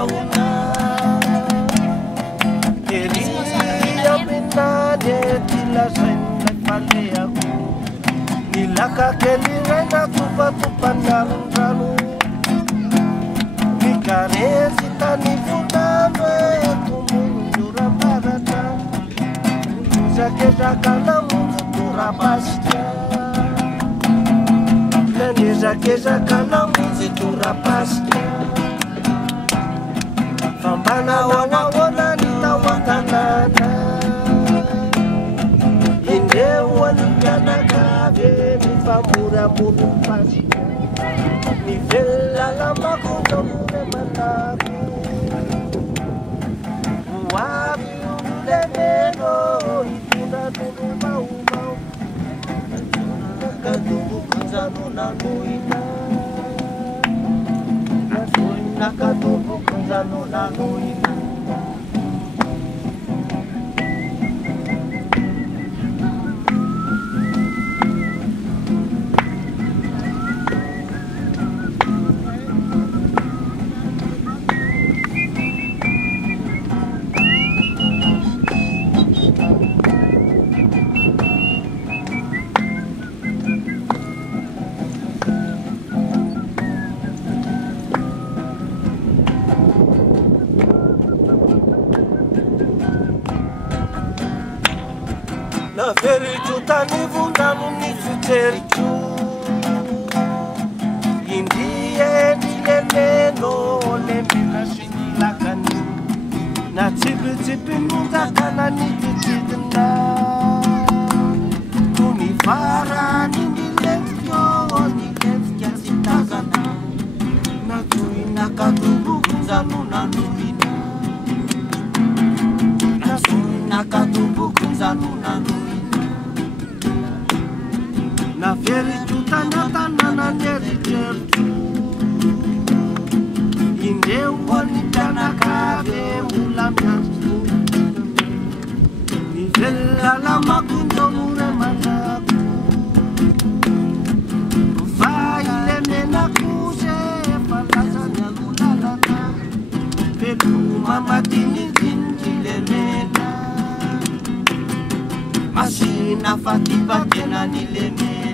taona ery aminany ty lazainay faleako ny laka kely ray natopatopanarondrano ny karezy tany volano etomonyora-paratra zakezakana monjo torapasika nezakezakana monjo torapasika fambana hoanahoana ny tao an-tanàna indreo any mpianakavy mifamoramorym-pasika ny velalamako ndamore manako hoavy ololemeno hitondra tolomaomao nakatombokonjanonanoina nakatombokonjanonanoina naveritro tany vondrano ny fiteritro indrieny lemeno lemena sy ny lakany natsipitsipy monjakana ny titidina no ny varany ny lefiko ny lefika sy tazana natsoina katombokonjanonanoina natsoina katombokonjanonanoina naveritro tanatanana nyeritreritro indreo any mpianakavy mbola miantso ny velalamako ndamore manako fa ilemenako ze efa lazany alolalana veloma madinidiniky lemena masina fatipatena ny lemena